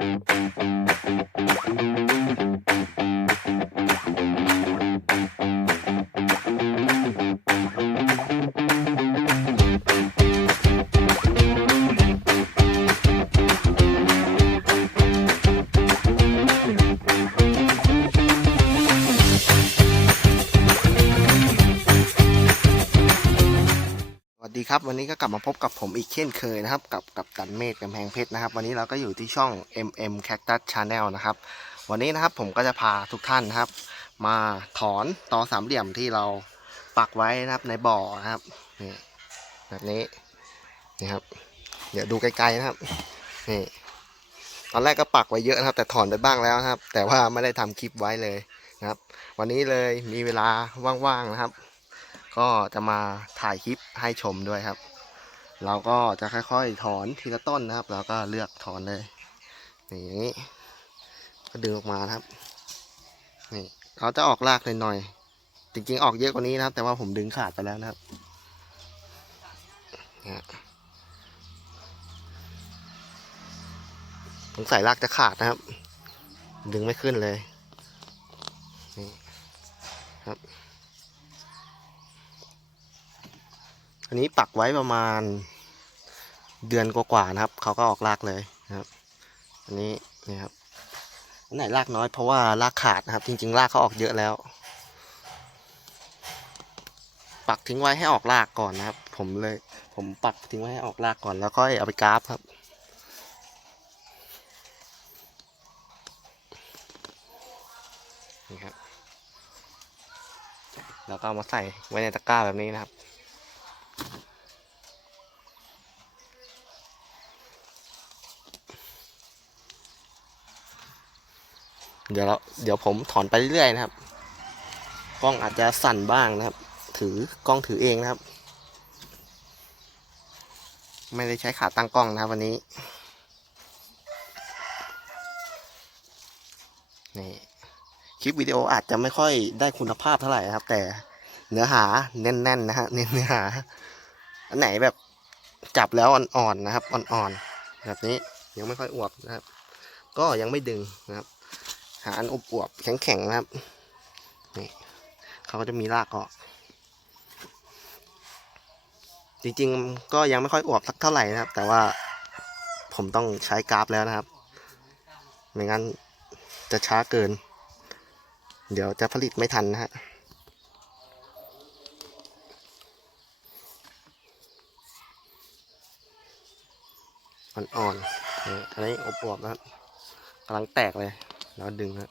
สวั วันนี้ก็กลับมาพบกับผมอีกเช่นเคยนะครับ กับกับตันเมธกำแพงเพชรนะครับ วันนี้เราก็อยู่ที่ช่อง MM Cactus Channel นะครับ วันนี้นะครับผมก็จะพาทุกท่านนะครับ มาถอนตอสามเหลี่ยมที่เราปักไว้นะครับในบ่อนะครับนี่แบบนี้นี่ครับ เดี๋ยวดูไกลๆนะครับนี่ตอนแรกก็ปักไว้เยอะนะครับ แต่ถอนไปบ้างแล้วนะครับ แต่ว่าไม่ได้ทำคลิปไว้เลยนะครับ วันนี้เลยมีเวลาว่างๆนะครับ ก็จะมาถ่ายคลิปให้ชมด้วยครับ เราก็จะค่อยๆถอนทีละต้นนะครับ แล้วก็เลือกถอนเลยนี่อย่างนี้ ก็ดึงออกมาครับนี่เขาจะออกรากหน่อยๆจริงๆ ออกเยอะกว่านี้นะครับ แต่ว่าผมดึงขาดไปแล้วนะครับนี่ยสงสัยรากจะขาดนะครับ ดึงไม่ขึ้นเลยนี่ครับ อันนี้ปักไว้ประมาณเดือนกว่าๆนะครับ เขาก็ออกรากเลยนะครับ อันนี้นี่ครับอันไหนรากน้อยเพราะว่ารากขาดนะครับ จริงๆรากเขาออกเยอะแล้ว ปักทิ้งไว้ให้ออกรากก่อนนะครับ ผมเลย ผมปักทิ้งไว้ให้ออกรากก่อนแล้วก็เอาไปกราฟครับนี่ครับแล้วก็เอามาใส่ไว้ในตะกร้าแบบนี้นะครับ เดี๋ยวเราเดี๋ยวผมถอนไปเรื่อยๆนะครับ กล้องอาจจะสั่นบ้างนะครับ ถือกล้องถือเองนะครับ ไม่ได้ใช้ขาตั้งกล้องนะครับวันนี้นี่คลิปวิดีโออาจจะไม่ค่อยได้คุณภาพเท่าไหร่นะครับ แต่เนื้อหาแน่นๆนะฮะเน้นเนื้อหาอันไหนแบบจับแล้วอ่อนๆนะครับอ่อนๆแบบนี้ยังไม่ค่อยอวบนะครับ ก็ยังไม่ดึงนะครับ หาอันอบอวบแข็งๆนะครับ นี่เขาก็จะมีรากออก จริงๆ ก็ยังไม่ค่อยอวบสักเท่าไหร่นะครับ แต่ว่าผมต้องใช้กราฟแล้วนะครับ ไม่งั้นจะช้าเกิน เดี๋ยวจะผลิตไม่ทันนะฮะอ่อนๆอันนี้อบอวบๆนะครับกำลังแตกเลย แล้วดึงฮะ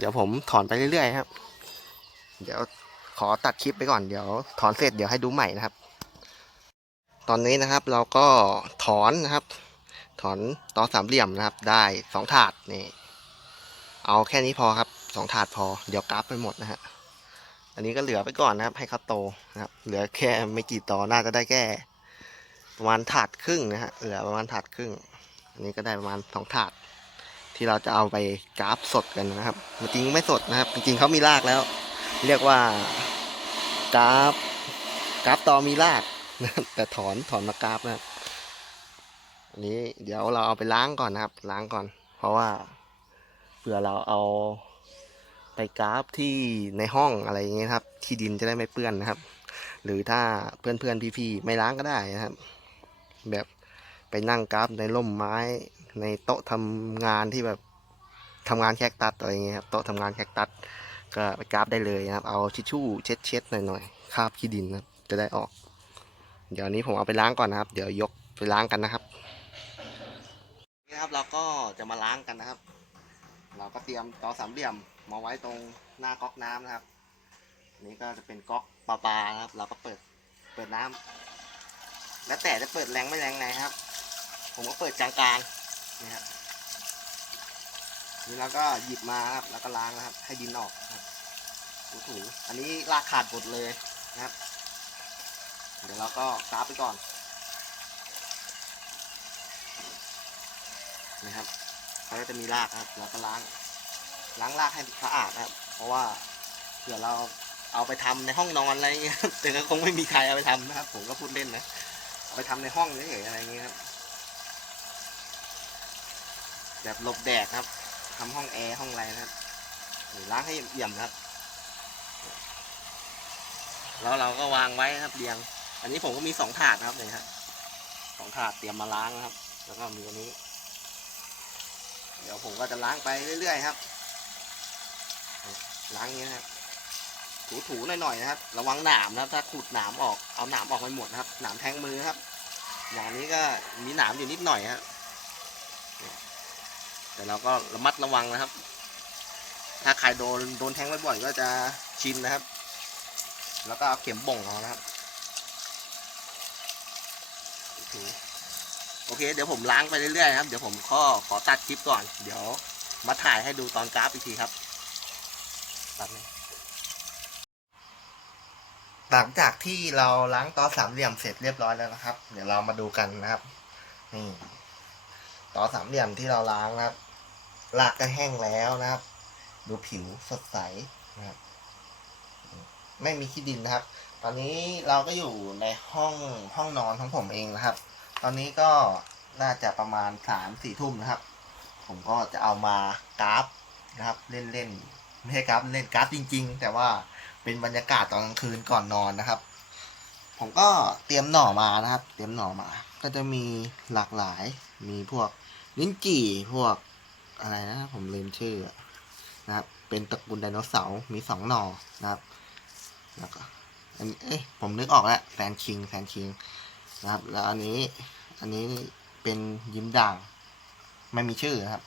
เดี๋ยวผมถอนไปเรื่อยๆครับ เดี๋ยวขอตัดคลิปไปก่อนเดี๋ยวถอนเสร็จเดี๋ยวให้ดูใหม่นะครับ ตอนนี้นะครับเราก็ถอนนะครับ ถอนต่อสามเหลี่ยมนะครับ ได้สองถาดนี่ เอาแค่นี้พอครับสองถาดพอ เดี๋ยวกราฟไปหมดนะฮะอันนี้ก็เหลือไปก่อนนะครับ ให้เขาโตนะครับ เหลือแค่ไม่กี่ต่อน่าจะได้แค่ประมาณถาดครึ่งนะฮะเหลือประมาณถาดครึ่ง อันนี้ก็ได้ประมาณสองถาด ที่เราจะเอาไปกราฟสดกันนะครับจริงๆไม่สดนะครับ จริงๆเขามีรากแล้ว เรียกว่ากราฟกราฟตอมีรากนะแต่ถอนถอนมากราฟนะอันนี้เดี๋ยวเราเอาไปล้างก่อนนะครับ ล้างก่อน เพราะว่าเผื่อเราเอาไปกราฟที่ในห้องอะไรอย่างเงี้ยครับ ที่ดินจะได้ไม่เปื้อนนะครับ หรือถ้าเพื่อนเพื่อนๆพี่ๆไม่ล้างก็ได้นะครับ แบบไปนั่งกราฟในร่มไม้ ในโต๊ะทำงานที่แบบทำงานแคคตัสอะไรเงี้ยครับโต๊ะทำงานแคคตัสก็ไปกราฟได้เลยนะครับ เอาทิชชู่เช็ดเช็ดหน่อยๆคาบขี้ดินนะจะได้ออก เดี๋ยวนี้ผมเอาไปล้างก่อนนะครับ เดี๋ยวยกไปล้างกันนะครับนี่ครับเราก็จะมาล้างกันนะครับ เราก็เตรียมตอสามเหลี่ยมมาไว้ตรงหน้าก๊อกน้ำนะครับนี้ก็จะเป็นก๊อกปลาปลาครับ เราก็เปิดเปิดน้ำแล้วแต่จะเปิดแรงไม่แรงไงครับ ผมก็เปิดกลางๆ นี่ครับนี่เราก็หยิบมาครับ แล้วก็ล้างนะครับ ให้ดินออกครับถูๆอันนี้ลากขาดหมดเลยนะครับ เดี๋ยวเราก็กราฟไปก่อนนะครับเขาจะมีรากครับเราก็ล้างล้างรากให้สะอาดนะครับ เพราะว่าเผื่อเราเอาไปทำในห้องนอนอะไรเงี้ยแต่ก็คงไม่มีใครเอาไปทำนะครับ ผมก็พูดเล่นนะเอาไปทำในห้องเฉยๆอะไรเงี้ยครับ แบบหลบแดดครับทำห้องแอร์ห้องอะไรนะครับหรือล้างให้เอี่ยมครับ แล้วเราก็วางไว้ครับเรียง อันนี้ผมก็มีสองถาดนะครับเนี่ยครับสองถาดเตรียมมาล้างนะครับ แล้วก็มีอันนี้ เดี๋ยวผมก็จะล้างไปเรื่อยๆครับ ล้างอย่างนี้นะครับถูๆหน่อยๆนะครับ ระวังหนามนะครับถ้าขูดหนามออกเอาหนามออกไปหมดนะครับ หนามแทงมือครับ อย่างนี้ก็มีหนามอยู่นิดหน่อยครับ แต่เราก็ระมัดระวังนะครับ ถ้าใครโดนโดนแทงบ่อยๆก็จะชินนะครับ แล้วก็เอาเข็มบ่งเอานะครับโอเคเดี๋ยวผมล้างไปเรื่อยๆนะครับ เดี๋ยวผมขอขอตัดคลิปก่อน เดี๋ยวมาถ่ายให้ดูตอนกราฟอีกทีครับตัดเลยหลังจากที่เราล้างต่อสามเหลี่ยมเสร็จเรียบร้อยแล้วนะครับ เดี๋ยวเรามาดูกันนะครับ นี่ต่อสามเหลี่ยมที่เราล้างนะครับ ลากก็แห้งแล้วนะครับ ดูผิวสดใสนะครับ ไม่มีขี้ดินนะครับ ตอนนี้เราก็อยู่ในห้องห้องนอนของผมเองนะครับ ตอนนี้ก็น่าจะประมาณสามสี่ทุ่มนะครับ ผมก็จะเอามากราฟนะครับ เล่นเล่นไม่ใช่กราฟเล่นกราฟจริง ๆ แต่ว่าเป็นบรรยากาศตอนกลางคืนก่อนนอนนะครับ ผมก็เตรียมหน่อมานะครับ เตรียมหน่อมา ก็จะมีหลากหลายมีพวกลิ้นจี่พวก อะไรนะผมลืมชื่อนะครับ เป็นตระกูลไดโนเสาร์มีสองหน่อนะครับแล้วก็อันเอ้ยผมนึกออกแล้วแฟนคิงแฟนคิงนะครับ แล้วอันนี้อันนี้เป็นยิ้มด่าง ไม่มีชื่อนะครับ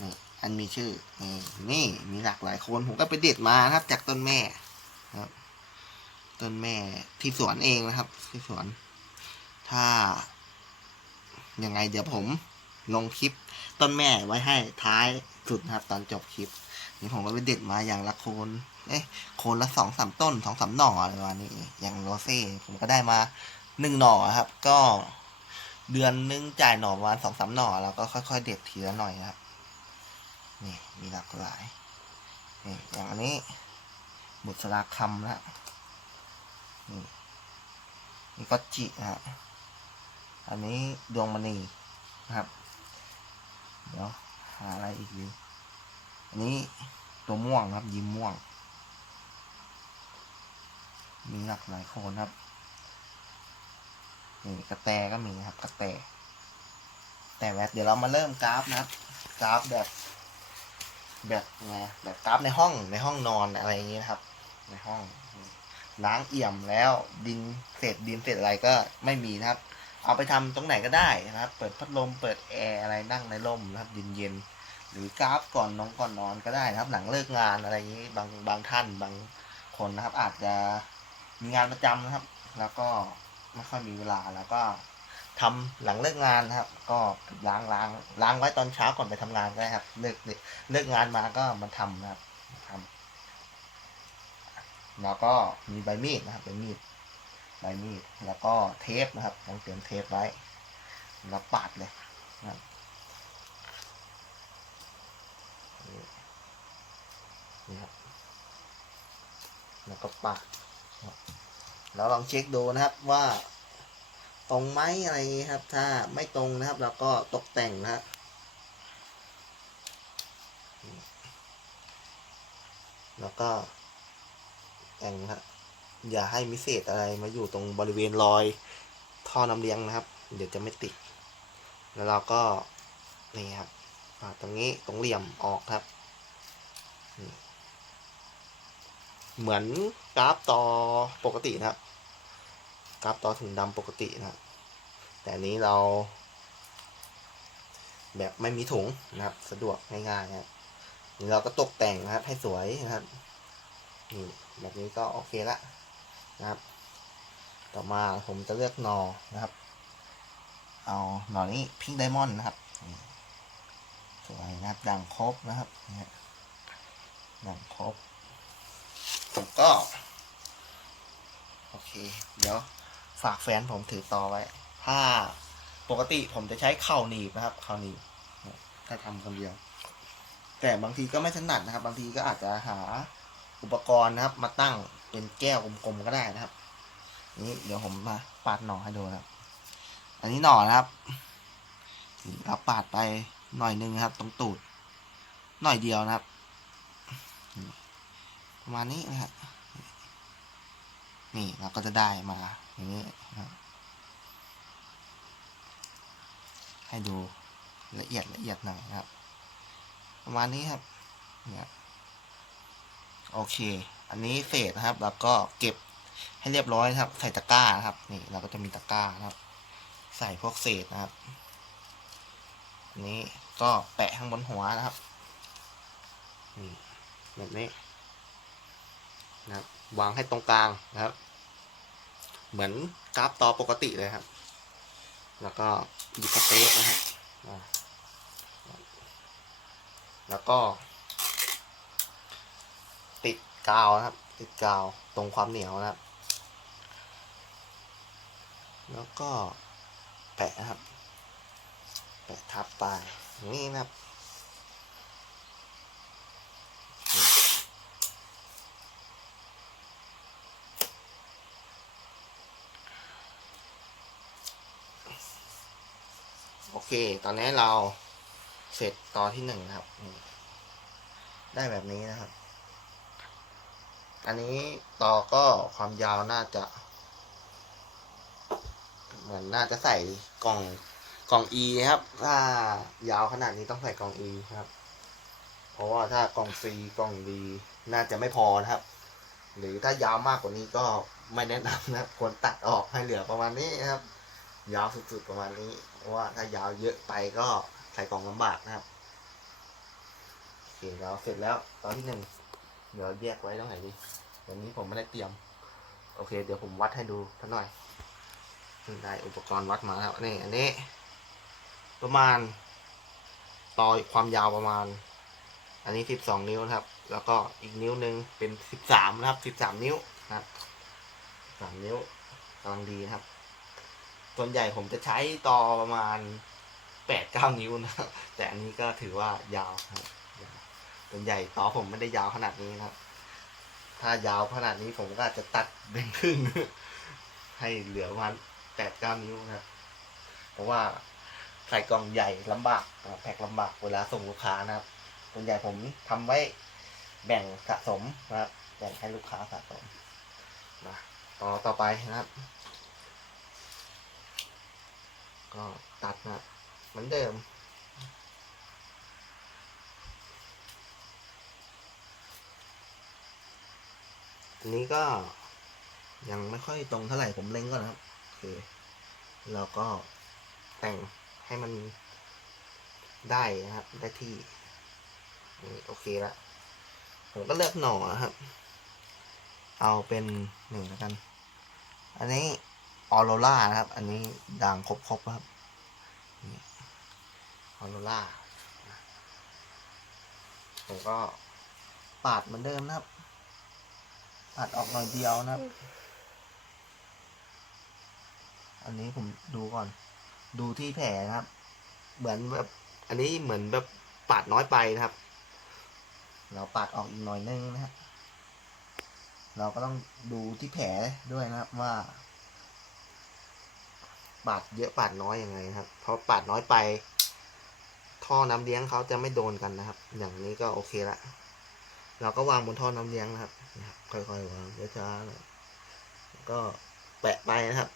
นี่อันมีชื่อนี่นี่มีหลากหลายคนผมก็ไปเด็ดมานะครับ จากต้นแม่นะครับต้นแม่ที่สวนเองนะครับ ที่สวน ถ้ายังไงเดี๋ยวผม ลงคลิปต้นแม่ไว้ให้ท้ายสุดนะครับ ตอนจบคลิป นี่ผมก็ไปเด็ดมาอย่างละโคนเอ๊ะโคนละสองสามต้นสองสามหน่ออะไรประมาณนี้อย่างโรเซ่ผมก็ได้มาหนึ่งหน่อครับ ก็เดือนนึงจ่ายหน่อประมาณสองสามหน่อแล้วก็ค่อยๆ เด็ดทีละหน่อยครับ นี่มีหลากหลายนี่อย่างอันนี้ บุษราคำนะนี่นี่ก็จิฮะอันนี้ดวงมณีนะครับ เดี๋ยวหาอะไรอีกดีอันนี้ตัวม่วงครับ ยิ้มม่วง มีหลากหลายโคนครับนี่กระแตก็มีครับ กระแต แต่แบบเดี๋ยวเรามาเริ่มกราฟนะครับ กราฟแบบ แบบไงแบบกราฟในห้องในห้องนอนอะไรอย่างนี้นะครับ ในห้อง ล้างเอี่ยมแล้วดินเศษดินเศษอะไรก็ไม่มีนะครับ เอาไปทำตรงไหนก็ได้นะครับ เปิดพัดลม เปิดแอร์อะไรนั่งในร่มนะครับเย็นๆหรือกราฟก่อนนอนก่อนนอนก็ได้นะครับ หลังเลิกงานอะไรอย่างนี้บางบางท่านบางคนนะครับ อาจจะมีงานประจำนะครับ แล้วก็ไม่ค่อยมีเวลาแล้วก็ทำหลังเลิกงานนะครับ ก็ล้างล้างล้างไว้ตอนเช้าก่อนไปทำงานก็ได้ครับ เลิกเลิกงานมาก็มาทำนะครับทำแล้วก็มีใบมีดนะครับใบมีด ใบมีดแล้วก็เทปนะครับต้องเตรียมเทปไว้ แล้วปาดเลยนะครับนี่ครับแล้วก็ปาดแล้วลองเช็คดูนะครับว่าตรงไหมอะไรอย่างงี้ครับ ถ้าไม่ตรงนะครับเราก็ตกแต่งนะครับแล้วก็แต่งนะครับ อย่าให้มิเศษอะไรมาอยู่ตรงบริเวณรอยท่อน้ำเลี้ยงนะครับ เดี๋ยวจะไม่ติด แล้วเราก็นี่ครับตรงนี้ตรงเหลี่ยมออกครับ เหมือนกราฟต่อปกตินะครับ กราฟต่อถุงดำปกตินะครับ แต่นนี้เรา แบบไม่มีถุงนะครับ สะดวกง่ายๆนะครับนี่เราก็ตกแต่งนะครับให้สวยนะครับนี่แบบนี้ก็โอเคละ นะครับ ต่อมาผมจะเลือกหนอนะครับ เอาหนอนี้พิงไดมอนด์นะครับสวยนะครับดังครบนะครับเนี่ยดังครบผมก็ โอเค เดี๋ยวฝากแฟนผมถือต่อไว้ ถ้าปกติผมจะใช้เข่าหนีบนะครับ เข่าหนีบถ้าทำคนเดียว แต่บางทีก็ไม่ถนัดนะครับ บางทีก็อาจจะหาอุปกรณ์นะครับ มาตั้ง เป็นแก้วกลมๆก็ได้นะครับ นี่เดี๋ยวผมมาปาดหน่อให้ดูครับ อันนี้หน่อนะครับเราปาดไปหน่อยนึงครับ ตรงตูด หน่อยเดียวนะครับ ประมาณนี้นะครับนี่เราก็จะได้มาอย่างนี้นะครับให้ดูละเอียดละเอียดหน่อยนะครับ ประมาณนี้ครับเนี่ยโอเค อันนี้เศษนะครับ แล้วก็เก็บให้เรียบร้อยนะครับ ใส่ตะกร้านะครับ นี่เราก็จะมีตะกร้านะครับ ใส่พวกเศษนะครับ อันนี้ก็แปะข้างบนหัวนะครับนี่แบบนี้นะครับ วางให้ตรงกลางนะครับ เหมือนกราฟต่อปกติเลยครับ แล้วก็หยิบสเปซนะครับแล้วก็ กาวนะครับ ติดกาวตรงความเหนียวนะครับ แล้วก็แปะนะครับ แปะทับไปอย่างนี้นะครับโอเค ตอนนี้เราเสร็จตอนที่หนึ่งนะครับ ได้แบบนี้นะครับ อันนี้ต่อก็ความยาวน่าจะ เหมือนน่าจะใส่กล่องกล่อง E นะครับ ถ้ายาวขนาดนี้ต้องใส่กล่อง E ครับ เพราะว่าถ้ากล่อง C กล่อง D น่าจะไม่พอนะครับ หรือถ้ายาวมากกว่านี้ก็ไม่แนะนำนะ ควรตัดออกให้เหลือประมาณนี้นะครับ ยาวสุดๆประมาณนี้ เพราะว่าถ้ายาวเยอะไปก็ใส่กล่องลำบากนะครับโอเคเราเสร็จแล้วตอนที่หนึ่ง เดี๋ยวแยกไว้ตรงไหนดีวันนี้ผมไม่ได้เตรียม โอเค เดี๋ยวผมวัดให้ดูสักหน่อยได้อุปกรณ์วัดมาแล้วนี่อันนี้ ประมาณต่อความยาวประมาณ อันนี้สิบสองนิ้วนะครับ แล้วก็อีกนิ้วหนึ่งเป็นสิบสามนะครับสิบสามนิ้วนะครับสามนิ้วกำลังดีนะครับ ส่วนใหญ่ผมจะใช้ต่อประมาณแปดเก้านิ้วนะครับแต่อันนี้ก็ถือว่ายาวครับ ส่วนใหญ่ต่อผมไม่ได้ยาวขนาดนี้นะครับ ถ้ายาวขนาดนี้ผมก็อาจจะตัดเป็นครึ่งให้เหลือประมาณแปดเก้านิ้วนะครับ เพราะว่าใส่กล่องใหญ่ลำบากแพ็คลำบากเวลาส่งลูกค้านะครับ ส่วนใหญ่ผมทำไว้แบ่งสะสมนะครับ แบ่งให้ลูกค้าสะสมนะต่อต่อไปนะครับ ก็ตัดนะเหมือนเดิม อันนี้ก็ยังไม่ค่อยตรงเท่าไหร่ผมเล็งก่อนนะครับโอเคแล้วก็แต่งให้มันได้นะครับ ได้ที่นี่โอเคละผมก็เลือกหน่อนะครับ เอาเป็นหนึ่งแล้วกัน อันนี้ออโรล่านะครับ อันนี้ด่างครบๆครับออโรล่าผมก็ปาดเหมือนเดิมนะครับ ปาดออกหน่อยเดียวนะครับ อันนี้ผมดูก่อน ดูที่แผลนะครับ เหมือนแบบ อันนี้เหมือนแบบปาดน้อยไปนะครับ เราปาดออกอีกหน่อยนึงนะฮะเราก็ต้องดูที่แผลด้วยนะครับว่า ปาดเยอะปาดน้อยยังไงนะครับ เพราะปาดน้อยไป ท่อน้ำเลี้ยงเขาจะไม่โดนกันนะครับ อย่างนี้ก็โอเคละ เราก็วางบนท่อน้ำเลี้ยงนะครับ ค่อยๆวางช้าๆหน่อยแล้วก็แปะไปนะครับ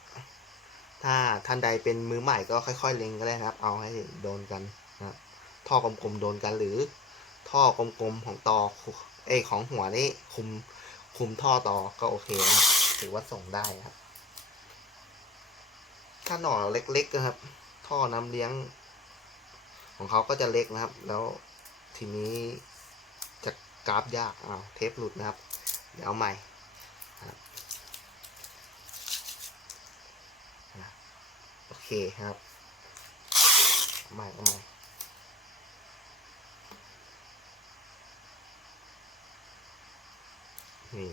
ถ้าท่านใดเป็นมือใหม่ก็ค่อย ๆ เล็งก็ได้นะครับ เอาให้โดนกันนะครับท่อกลมๆโดนกันหรือ ท่อกลมๆของตอเอของหัวนี่คุมคุมท่อต่อก็โอเคนะครับถือว่าส่งได้ครับ ถ้าหน่อเล็กๆนะครับ ท่อน้ำเลี้ยง ของเขาก็จะเล็กนะครับ แล้วทีนี้ กราฟยากเอาเทปหลุดนะครับ เดี๋ยวเอาใหม่โอเคครับใหม่เอาใหม่นี่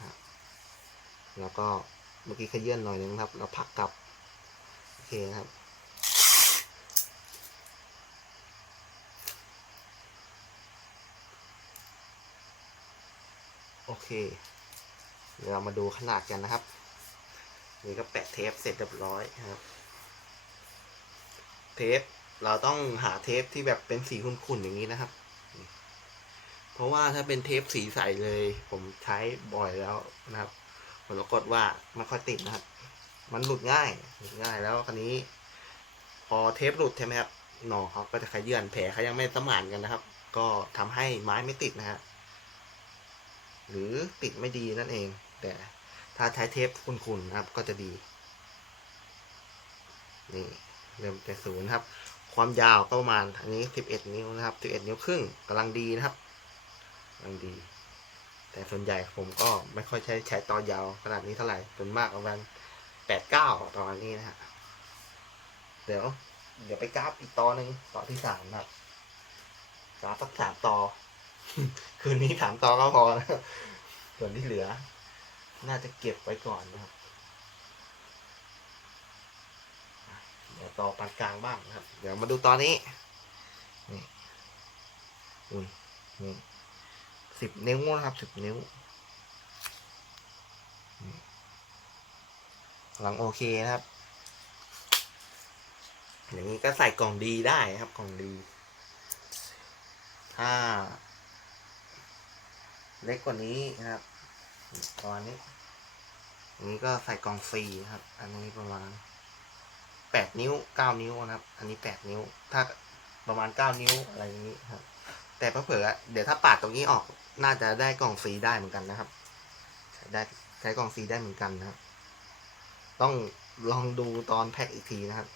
ครับแล้วก็เมื่อกี้ขยื่นหน่อยนึงครับ เราพักกลับ โอเคครับ เคเดี๋ยวเรามาดูขนาดกันนะครับ นี่ก็แปะเทปเสร็จเรียบร้อยนะครับ เทปเราต้องหาเทปที่แบบเป็นสีขุ่นๆอย่างนี้นะครับ เพราะว่าถ้าเป็นเทปสีใสเลย ผมใช้บ่อยแล้วนะครับ ผลปรากฏว่าไม่ค่อยติดนะครับ มันหลุดง่ายหลุดง่ายแล้วคราวนี้พอเทปหลุดใช่ไหมครับหนอเขาก็จะขยื่นแผลเขายังไม่สมานกันนะครับ ก็ทำให้ไม้ไม่ติดนะฮะ หรือติดไม่ดีนั่นเอง แต่ถ้าใช้เทปคุณๆนะครับก็จะดี นี่เริ่มจากศูนย์ครับ ความยาวก็ประมาณอันนี้สิบเอ็ดนิ้วนะครับสิบเอ็ดนิ้วครึ่งกำลังดีนะครับกำลังดี แต่ส่วนใหญ่ผมก็ไม่ค่อยใช้ใช้ต่อยาวขนาดนี้เท่าไหร่ส่วนมากประมาณแปดเก้าตอนนี้นะฮะเดี๋ยว เดี๋ยวไปกราฟอีกตอหนึ่งต่อที่สามนะครับกราฟสักสามต่อ คืนนี้สามต่อก็พอนะส่วนที่เหลือ น่าจะเก็บไว้ก่อนนะครับเดี๋ยวต่อปานกลางบ้างนะครับ เดี๋ยวมาดูตอนนี้นี่อุ้ยนี่สิบนิ้วนะครับสิบนิ้วนี่กำลังโอเคนะครับ อย่างนี้ก็ใส่กล่องดีได้ครับ กล่องดีถ้า เล็กกว่านี้นะครับประมาณนี้อันนี้ก็ใส่กล่องฟรีครับ อันนี้ประมาณแปดนิ้วเก้านิ้วนะครับ อันนี้แปดนิ้ว ถ้าประมาณเก้านิ้วอะไรอย่างนี้ครับ แต่เผื่อเดี๋ยวถ้าปาดตรงนี้ออกน่าจะได้กล่องฟรีได้เหมือนกันนะครับใช้ได้ใช้กล่องฟรีได้เหมือนกันนะครับ ต้องลองดูตอนแพ็คอีกทีนะครับ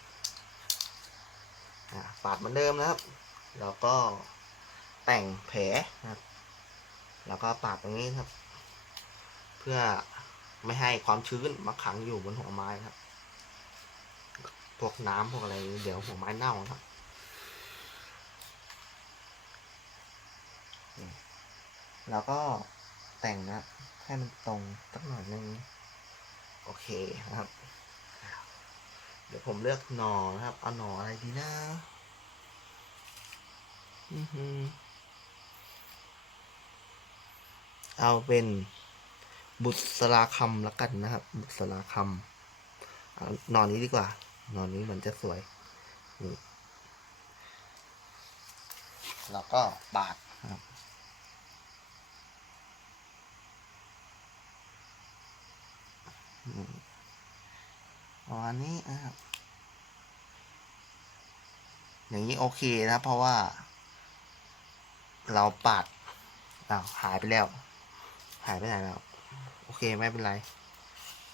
ปาดเหมือนเดิมนะครับ แล้วก็แต่งแผลนะครับ แล้วก็ปาดตรงนี้ครับ เพื่อไม่ให้ความชื้นมาขังอยู่บนหัวไม้ครับ พวกน้ำพวกอะไรอย่างนี้เดี๋ยวหัวไม้เน่านะครับนี่แล้วก็แต่งนะให้มันตรงสักหน่อยนึงโอเคนะครับ เดี๋ยวผมเลือกหน่อนะครับ เอาหน่ออะไรดีนะ อือหือ เอาเป็นบุษราคำล้วกันนะครับ บุษราคำเอนอนี้ดีกว่า นอนนี้มันจะสวยนี่แล้วก็ปาดนะครับประมาณนี้นะครับ อย่างนี้โอเคนะเพราะว่า เราปาดอ้าวหายไปแล้ว หายไปไหนแล้ว โอเคไม่เป็นไร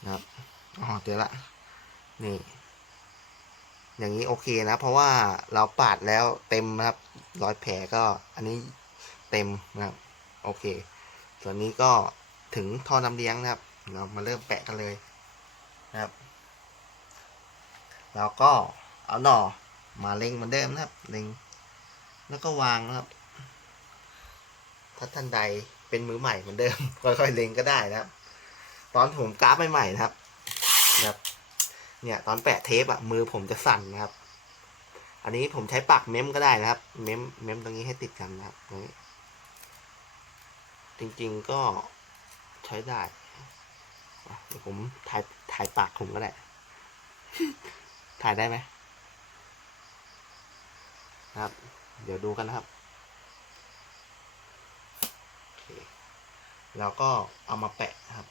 นะครับอ๋อเดี๋ยวละ นี่ อย่างนี้โอเคนะ เพราะว่าเราปาดแล้วเต็มนะครับรอยแผลก็อันนี้เต็มนะครับ โอเค ส่วนนี้ก็ถึงท่อน้ำเลี้ยงนะครับ เรามาเริ่มแปะกันเลยนะครับแล้วก็เอาหน่อมาเล็งเหมือนเดิมนะครับเล็งแล้วก็วางนะครับ ถ้าท่านใด เป็นมือใหม่เหมือนเดิม ค่อยๆเล็งก็ได้นะครับ ตอนผมกราฟใหม่ๆนะครับนะครับ เนี่ยตอนแปะเทปอะมือผมจะสั่นนะครับ อันนี้ผมใช้ปากเม้มก็ได้นะครับ เม้มเม้มตรงนี้ให้ติดกันนะครับตรงนี้จริงๆก็ใช้ได้เดี๋ยวผมถ่ายถ่ายปากผมก็ได้ ถ่ายได้ไหมนะครับ เดี๋ยวดูกันนะครับโอเค แล้วก็เอามาแปะครับ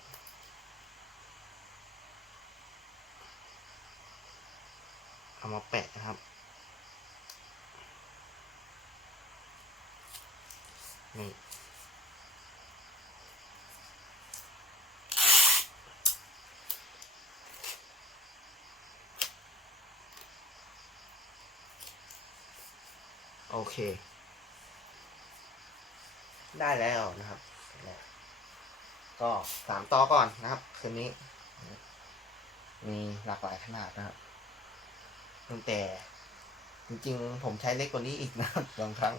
เอามาแปะนะครับ นี่ โอเค ได้แล้วนะครับ ก็สามต่อก่อนนะครับ คืนนี้ มีหลากหลายขนาดนะครับตั้งแต่จริงๆ ผมใช้เล็กกว่านี้อีกนะบางครั้ง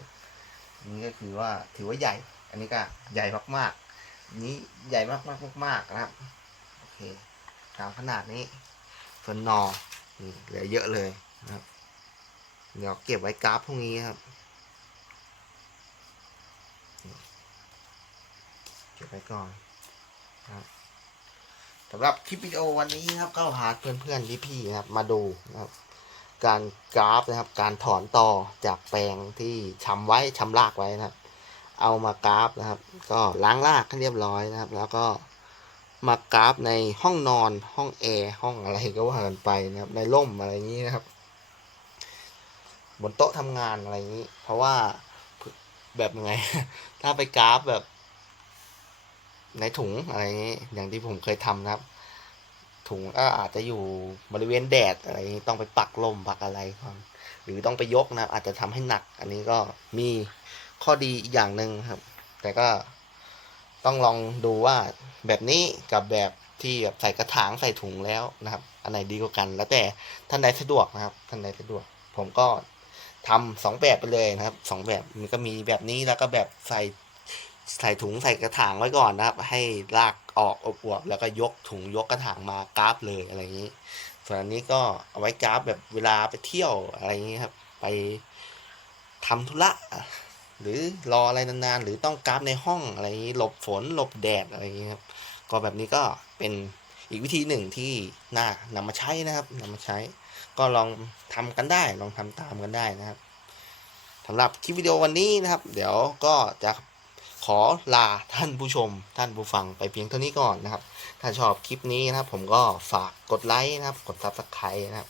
นี่ก็คือว่าถือว่าใหญ่ อันนี้ก็ใหญ่มากๆ นี้ใหญ่มากมากมากมากนะครับ โอเคตามขนาดนี้ส่วนหนอนี่เหลือเยอะเลยนะครับเดี๋ยวเก็บไว้กราฟพรุ่งนี้ครับเก็บไว้ก่อน สำหรับคลิปวิดีโอวันนี้ครับก็พาเพื่อนๆพี่ๆนะครับ มาดูนะครับ การกราฟนะครับ การถอนต่อจากแปลงที่ชำไว้ชำรากไว้นะครับ เอามากราฟนะครับ ก็ล้างรากให้เรียบร้อยนะครับ แล้วก็มากราฟในห้องนอนห้องแอร์ห้องอะไรก็ว่ากันไปนะครับ ในร่มอะไรอย่างนี้นะครับ บนโต๊ะทำงานอะไรอย่างนี้ เพราะว่าแบบยังไง ถ้าไปกราฟแบบ ในถุงอะไรอย่างนี้อย่างที่ผมเคยทำนะครับ ถุงก็อาจจะอยู่บริเวณแดดอะไรนี้ต้องไปปักลมปักอะไรก่อนหรือต้องไปยกนะครับอาจจะทำให้หนัก อันนี้ก็มีข้อดีอีกอย่างหนึ่งครับ แต่ก็ต้องลองดูว่าแบบนี้กับแบบที่แบบใส่กระถางใส่ถุงแล้วนะครับ อันไหนดีกว่ากัน แล้วแต่ท่านใดสะดวกนะครับ ท่านใดสะดวก ผมก็ทำสองแบบไปเลยนะครับสองแบบมันก็มีแบบนี้แล้วก็แบบใส่ ใส่ถุงใส่กระถางไว้ก่อนนะครับ ให้รากออกอวบแล้วก็ยกถุงยกกระถางมากราฟเลยอะไรอย่างนี้ ส่วนอันนี้ก็เอาไว้กราฟแบบเวลาไปเที่ยวอะไรอย่างนี้ครับ ไปทำธุระหรือรออะไรนานๆ หรือต้องกราฟในห้องอะไรอย่างนี้หลบฝนหลบแดดอะไรอย่างนี้ครับก็แบบนี้ก็เป็นอีกวิธีหนึ่งที่น่านำมาใช้นะครับนำมาใช้ ก็ลองทำกันได้ลองทำตามกันได้นะครับสำหรับคลิปวิดีโอวันนี้นะครับ เดี๋ยวก็จะ ขอลาท่านผู้ชม ท่านผู้ฟังไปเพียงเท่านี้ก่อนนะครับ ถ้าชอบคลิปนี้นะครับ ผมก็ฝากกดไลค์นะครับ กดซับสไครต์นะครับ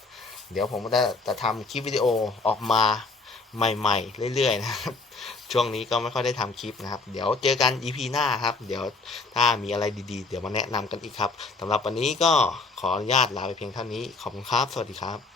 เดี๋ยวผมก็จะจะทำคลิปวิดีโอออกมาใหม่ๆ เรื่อยๆนะครับ ช่วงนี้ก็ไม่ค่อยได้ทำคลิปนะครับ เดี๋ยวเจอกัน EP หน้าครับ เดี๋ยวถ้ามีอะไรดีๆ เดี๋ยวมาแนะนำกันอีกครับสำหรับวันนี้ก็ขออนุญาตลาไปเพียงเท่านี้ ขอบคุณครับ สวัสดีครับ